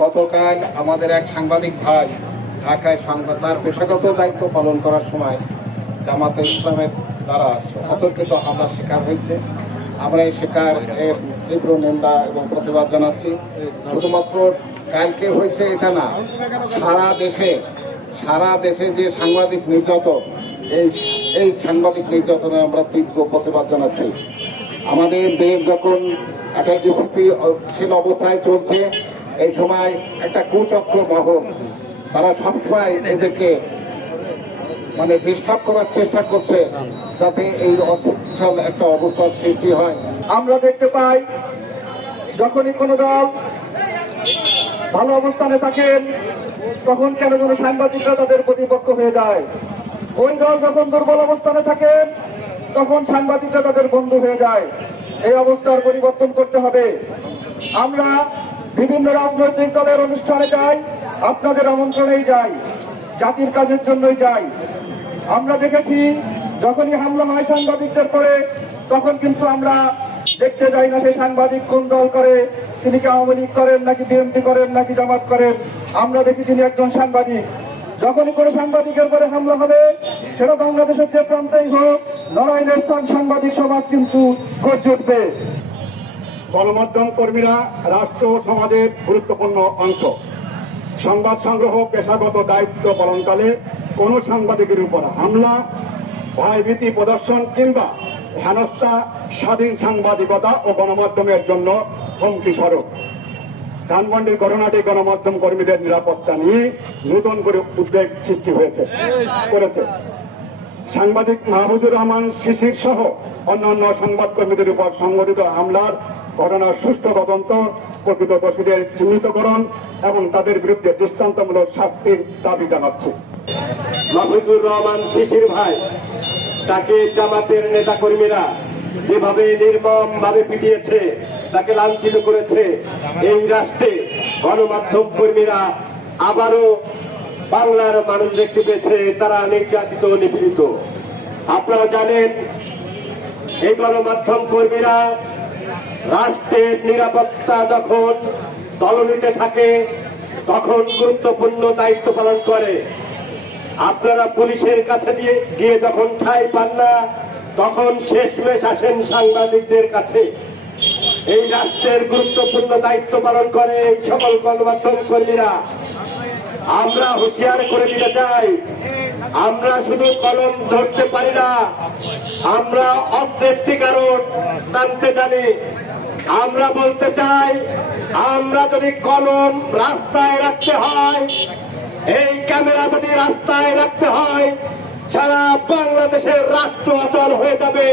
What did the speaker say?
গতকাল আমাদের এক সাংবাদিক ভাই ঢাকায় তার পেশাগত দায়িত্ব পালন করার সময় জামাতে ইসলামের দ্বারা অতর্কিত হামলার শিকার হয়েছে। আমরা এই শিকার এর তীব্র নিন্দা এবং প্রতিবাদ জানাচ্ছি। শুধুমাত্র কালকে হয়েছে এটা না, সারা দেশে যে সাংবাদিক নির্যাতন, এই সাংবাদিক নির্যাতনে আমরা তীব্র প্রতিবাদ জানাচ্ছি। আমাদের দেশ যখন একটা স্থিতিশীল অবস্থায় চলছে, এই সময় একটা কুচক্র মহল তারা সবসময় এদেরকে ডিস্টার্ব করার চেষ্টা করছে, যাতে এই অস্থিতিশীল একটা অবস্থার সৃষ্টি হয়। আমরা দেখতে পাই যখনই কোনো দল ভালো অবস্থানে থাকেন তখন কেন যেন সাংবাদিকরা তাদের প্রতিপক্ষ হয়ে যায়। ওই দল যখন দুর্বল অবস্থানে থাকেন তখন সাংবাদিকরা তাদের বন্ধু হয়ে যায়। এই অবস্থার পরিবর্তন করতে হবে। আমরা বিভিন্ন রাজনৈতিক দলের অনুষ্ঠানে যাই, আপনাদের আমন্ত্রণেই যাই, জাতির কাজের জন্যই যাই। আমরা দেখেছি যখনই হামলা হয় সাংবাদিকদের পরে তখন কিন্তু আমরা দেখতে যাই না সেই সাংবাদিক কোন দল করে, তিনি কি আওয়ামী লীগ করেন নাকি বিএনপি করেন নাকি জামাত করেন। আমরা দেখি তিনি একজন সাংবাদিক। যখনই কোনো সাংবাদিকের পরে হামলা হবে, সেটা বাংলাদেশের যে প্রান্তেই হোক, নড়াইলের সাংবাদিক সমাজ কিন্তু গর্জে উঠবে। গণমাধ্যম কর্মীরা রাষ্ট্র ও সমাজের গুরুত্বপূর্ণ অংশ। সংবাদ সংগ্রহ পেশাগত দায়িত্ব পালনকালে কোন সাংবাদিকের উপর হামলা, ভয়ভীতি প্রদর্শন কিংবা হেনস্থা স্বাধীন সাংবাদিকতা ও গণমাধ্যমের জন্য হুমকি স্বরূপ। ধানমন্ডির ঘটনাটি গণমাধ্যম কর্মীদের নিরাপত্তা নিয়ে নতুন করে উদ্বেগ সৃষ্টি করেছে। সাংবাদিক মাহমুদুর রহমান শিশির সহ অন্যান্য সংবাদ কর্মীদের উপর সংঘটিত হামলার ঘটনার সুষ্ঠু তদন্ত, প্রকৃত দোষীদের চিহ্নিতকরণ এবং তাদের বিরুদ্ধে দৃষ্টান্তমূলক শাস্তির দাবি জানাচ্ছে। মাহমুদুর রহমান শিশির ভাই, তাকে জামাতের নেতা কর্মীরা যেভাবে নির্মম ভাবে পিটিয়েছে, তাকে লাঞ্ছিত করেছে, এই রাষ্ট্রে গণমাধ্যম কর্মীরা আবারও বাংলার মানুষ দেখতে পেয়েছে তারা নির্যাতিত, নিপীড়িত। আপনারা জানেন এই গণমাধ্যম কর্মীরা রাষ্ট্রের নিরাপত্তা যখন তলনিতে থাকে তখন গুরুত্বপূর্ণ দায়িত্ব পালন করে। আপনারা পুলিশের কাছে গিয়ে যখন ঠাঁই পান না, তখন শেষমেশ আসেন সাংবাদিকদের কাছে। এই রাষ্ট্রের গুরুত্বপূর্ণ দায়িত্ব পালন করে এই সকল গণমাধ্যম কর্মীরা। আমরা হুঁশিয়ার করে দিতে চাই, আমরা শুধু কলম ধরতে পারি না, আমরা অস্ত্রের টিকারও টানতে জানি। আমরা বলতে চাই, আমরা যদি কলম রাস্তায় রাখতে হয়, এই ক্যামেরা যদি রাস্তায় রাখতে হয়, সারা বাংলাদেশের রাষ্ট্র অচল হয়ে যাবে।